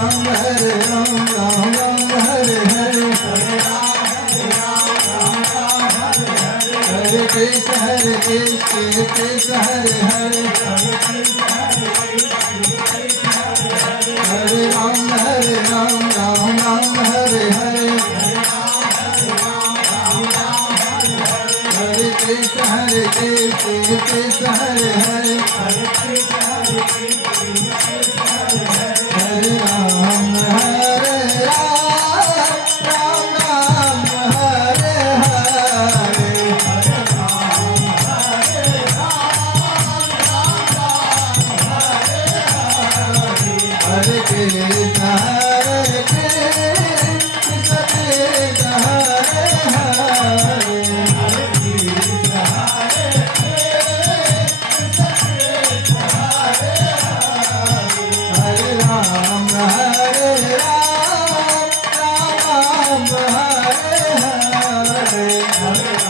Ram Hare Ram Ram Ram Hare Hare Hare Krishna Krishna Hare Hare Hare Ram Ram Ram Hare Hare Hare Krishna Krishna Hare Hare Hare Ram Hare Ram Ram Ram Hare Hare Hare Krishna Krishna Hare Hare Hare Ram Hare Ram Ram Hare Hare Hare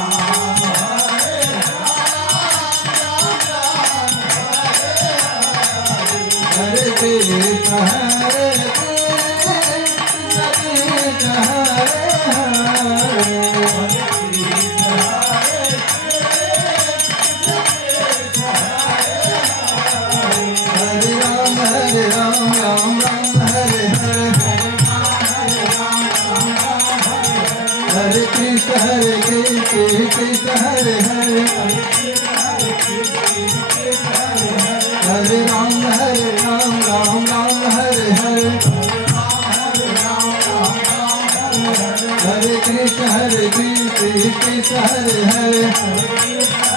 Hare Krishna Krishna Hare Hare Hare Ram Ram Ram Hare Hare Hare Krishna Krishna Hare Hare Hare Ram Ram Ram Hare Hare Hare Krishna Krishna Hare Hare